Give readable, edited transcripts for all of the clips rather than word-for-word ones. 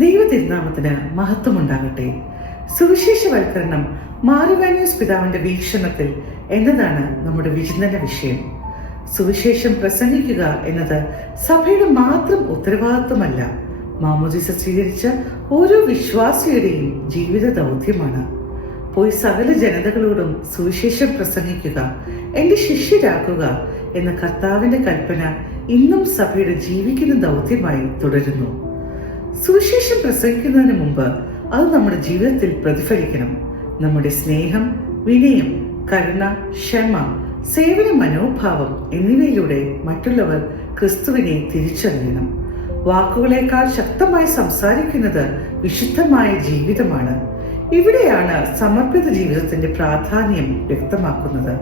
ദൈവ തിരുനാമത്തിന് മഹത്വമുണ്ടാകട്ടെ. സുവിശേഷവൽക്കരണം മാർ ഇവാനിയോസ് പിതാവിന്റെ വീക്ഷണത്തിൽ എന്നതാണ് നമ്മുടെ വിചിന്തന വിഷയം. സുവിശേഷം പ്രസംഗിക്കുക എന്നത് സഭയുടെ മാത്രം ഉത്തരവാദിത്വമല്ല, മാമോദീസ സ്വീകരിച്ച ഓരോ വിശ്വാസിയുടെയും ജീവിത ദൗത്യമാണ്. പോയി സകല ജനതകളോടും സുവിശേഷം പ്രസംഗിക്കുക, എന്റെ ശിഷ്യരാക്കുക എന്ന കർത്താവിന്റെ കൽപ്പന ഇന്നും സഭയുടെ ജീവിക്കുന്ന ദൗത്യമായി തുടരുന്നു. സുവിശേഷം പ്രസംഗിക്കുന്നതിന് മുമ്പ് അത് നമ്മുടെ ജീവിതത്തിൽ പ്രതിഫലിക്കണം. നമ്മുടെ സ്നേഹം, വിനയം, കരുണ, ക്ഷമ, സേവന മനോഭാവം എന്നിവയിലൂടെ മറ്റുള്ളവർ ക്രിസ്തുവിനെ തിരിച്ചറിയണം. വാക്കുകളേക്കാൾ ശക്തമായി സംസാരിക്കുന്നത് വിശുദ്ധമായ ജീവിതമാണ്. ഇവിടെയാണ് സമർപ്പിത ജീവിതത്തിന്റെ പ്രാധാന്യം വ്യക്തമാക്കുന്നത്.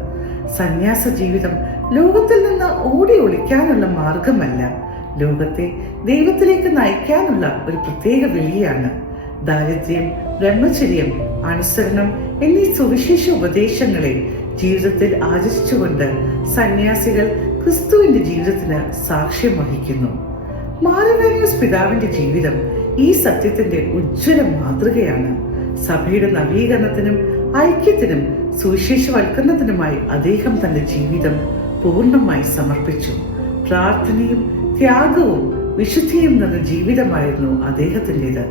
സന്യാസ ജീവിതം ലോകത്തിൽ നിന്ന് ഓടി ഒളിക്കാനുള്ള മാർഗമല്ല, ലോകത്തെ ദൈവത്തിലേക്ക് നയിക്കാനുള്ള ഒരു പ്രത്യേക വിളിയാണ്. ദാരിദ്ര്യം, ബ്രഹ്മചര്യം, അനുസരണം എന്നീ സുവിശേഷ ഉപദേശങ്ങളെ ജീവിതത്തിൽ ആചരിച്ചുകൊണ്ട് സന്യാസികൾ ക്രിസ്തുവിന്റെ ജീവിതത്തിന് സാക്ഷ്യം വഹിക്കുന്നു. മാർ ഇവാനിയോസ് പിതാവിന്റെ ജീവിതം ഈ സത്യത്തിന്റെ ഉജ്ജ്വല മാതൃകയാണ്. സഭയുടെ നവീകരണത്തിനും ഐക്യത്തിനും സുവിശേഷവൽക്കരണത്തിനുമായി അദ്ദേഹം തന്റെ ജീവിതം പൂർണ്ണമായി സമർപ്പിച്ചു. പ്രാർത്ഥനയും ത്യാഗവും വിശുദ്ധിയും നിറഞ്ഞ ജീവിതമായിരുന്നു അദ്ദേഹത്തിൻ്റെത്.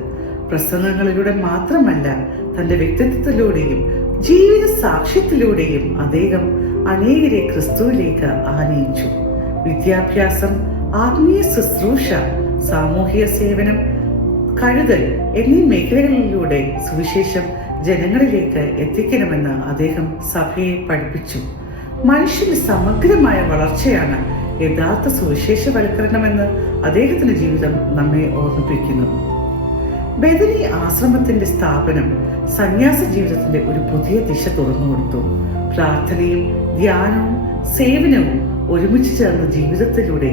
പ്രസംഗങ്ങളിലൂടെ മാത്രമല്ല, തന്റെ വ്യക്തിത്വത്തിലൂടെയും ജീവിത സാക്ഷ്യത്തിലൂടെയും അദ്ദേഹം അനേകരെ ക്രിസ്തുവിലേക്ക് ആനയിച്ചു. വിദ്യാഭ്യാസം, ആത്മീയ ശുശ്രൂഷ, സാമൂഹിക സേവനം, കരുതൽ എന്നീ മേഖലകളിലൂടെ സുവിശേഷം ജനങ്ങളിലേക്ക് എത്തിക്കണമെന്ന് അദ്ദേഹം സഭയെ പഠിപ്പിച്ചു. മനുഷ്യന്റെ സമഗ്രമായ വളർച്ചയാണ് യഥാർത്ഥ സുവിശേഷവൽക്കരണമെന്ന് അദ്ദേഹത്തിന്റെ ജീവിതം നമ്മെ ഓർമ്മിപ്പിക്കുന്നു. ബദനി ആശ്രമത്തിന്റെ സ്ഥാപനം സന്യാസ ജീവിതത്തിന്റെ ഒരു പുതിയ ദിശ തുറന്നുകൊടുത്തു. പ്രാർത്ഥനയും ധ്യാനവും സേവനവും ഒരുമിച്ച് ചേർന്ന ജീവിതത്തിലൂടെ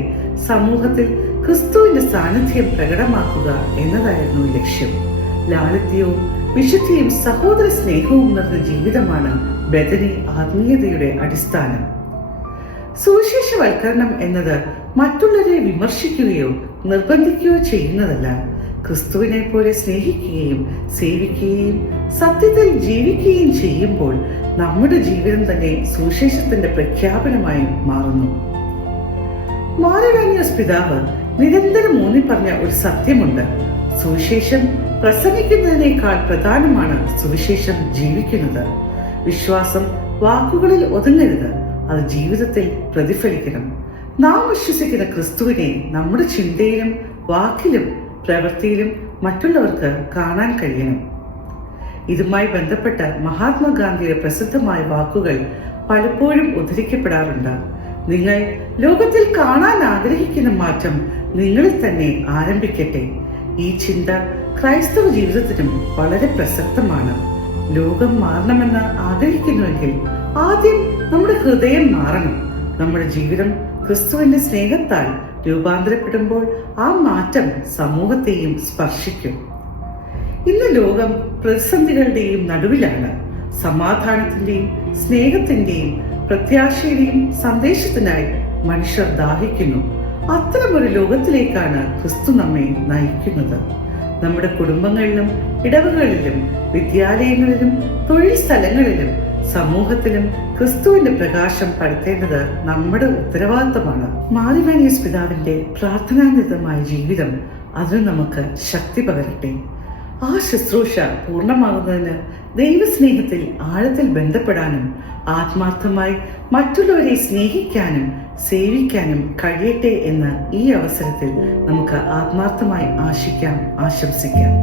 സമൂഹത്തിൽ ക്രിസ്തുവിന്റെ സാന്നിധ്യം പ്രകടമാക്കുക എന്നതായിരുന്നു ലക്ഷ്യം. ലാളിത്യവും വിശുദ്ധിയും സഹോദര സ്നേഹവും നിറഞ്ഞ ജീവിതമാണ് ബദനി ആത്മീയതയുടെ അടിസ്ഥാനം. സുവിശേഷവൽക്കരണം എന്നത് മറ്റുള്ളവരെ വിമർശിക്കുകയോ നിർബന്ധിക്കുകയോ ചെയ്യുന്നതല്ല. ക്രിസ്തുവിനെ പോലെ സ്നേഹിക്കുകയും സേവിക്കുകയും സത്യത്തിൽ ജീവിക്കുകയും ചെയ്യുമ്പോൾ നമ്മുടെ ജീവിതം തന്നെ സുവിശേഷത്തിന്റെ പ്രഖ്യാപനമായി മാറുന്നു. മാർ ഇവാനിയോസ് പിതാവ് നിരന്തരം ഊന്നിപ്പറഞ്ഞ ഒരു സത്യമുണ്ട്: സുവിശേഷം പ്രസംഗിക്കുന്നതിനേക്കാൾ പ്രധാനമാണ് സുവിശേഷം ജീവിക്കുന്നത്. വിശ്വാസം വാക്കുകളിൽ ഒതുങ്ങരുത്, അത് ജീവിതത്തിൽ പ്രതിഫലിക്കണം. നാം വിശ്വസിക്കുന്ന ക്രിസ്തുവിനെ നമ്മുടെ ചിന്തയിലും വാക്കിലും പ്രവൃത്തിയിലും മറ്റുള്ളവർക്ക് കാണാൻ കഴിയണം. ഇതുമായി ബന്ധപ്പെട്ട മഹാത്മാഗാന്ധിയുടെ പ്രസിദ്ധമായ വാക്കുകൾ പലപ്പോഴും ഉദ്ധരിക്കപ്പെടാറുണ്ട്. നിങ്ങൾ ലോകത്തിൽ കാണാൻ ആഗ്രഹിക്കുന്ന മാറ്റം നിങ്ങളിൽ തന്നെ ആരംഭിക്കട്ടെ. ഈ ചിന്ത ക്രൈസ്തവ ജീവിതത്തിനും വളരെ പ്രസക്തമാണ്. ലോകം മാറണമെന്ന് ആഗ്രഹിക്കുന്നുവെങ്കിൽ ആദ്യം നമ്മുടെ ഹൃദയം മാറണം. നമ്മുടെ ജീവിതം ക്രിസ്തുവിന്റെ സ്നേഹത്താൽ രൂപാന്തരപ്പെടുമ്പോൾ ആ മാറ്റം സമൂഹത്തെയും സ്പർശിക്കും. ഇന്ന് ലോകം പ്രതിസന്ധികളുടെയും നടുവിലാണ്. സമാധാനത്തിന്റെയും സ്നേഹത്തിന്റെയും പ്രത്യാശയുടെയും സന്ദേശത്തിനായി മനുഷ്യർ ദാഹിക്കുന്നു. അത്തരമൊരു ലോകത്തിലേക്കാണ് ക്രിസ്തു നമ്മെ നയിക്കുന്നത്. നമ്മുടെ കുടുംബങ്ങളിലും ഇടവകളിലും വിദ്യാലയങ്ങളിലും തൊഴിൽ സ്ഥലങ്ങളിലും സമൂഹത്തിലും ക്രിസ്തുവിന്റെ പ്രകാശം പരത്തേണ്ടത് നമ്മുടെ ഉത്തരവാദിത്തമാണ്. മാർ ഇവാനിയോസ് പിതാവിന്റെ പ്രാർത്ഥനാനിരതമായ ജീവിതം അതിന് നമുക്ക് ശക്തി പകരട്ടെ. ആ ശുശ്രൂഷ പൂർണ്ണമാകുന്നതിന് ദൈവസ്നേഹത്തിൽ ആഴത്തിൽ ബന്ധപ്പെടാനും ആത്മാർത്ഥമായി മറ്റുള്ളവരെ സ്നേഹിക്കാനും സേവിക്കാനും കഴിയട്ടെ എന്ന് ഈ അവസരത്തിൽ നമുക്ക് ആത്മാർത്ഥമായി ആശംസിക്കാം.